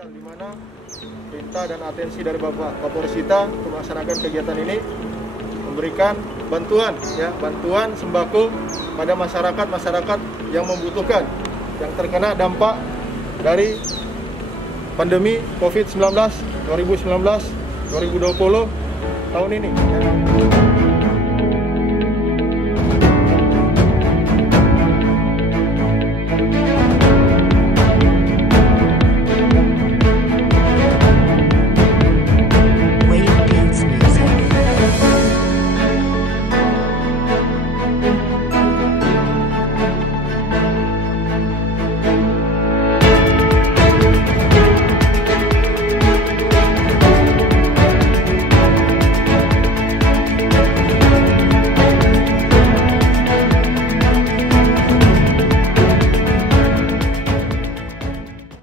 sosial, di mana perintah dan atensi dari Bapak Kapolresita untuk melaksanakan kegiatan ini memberikan bantuan sembako pada masyarakat yang membutuhkan, yang terkena dampak dari pandemi COVID-19 2019-2020 tahun ini.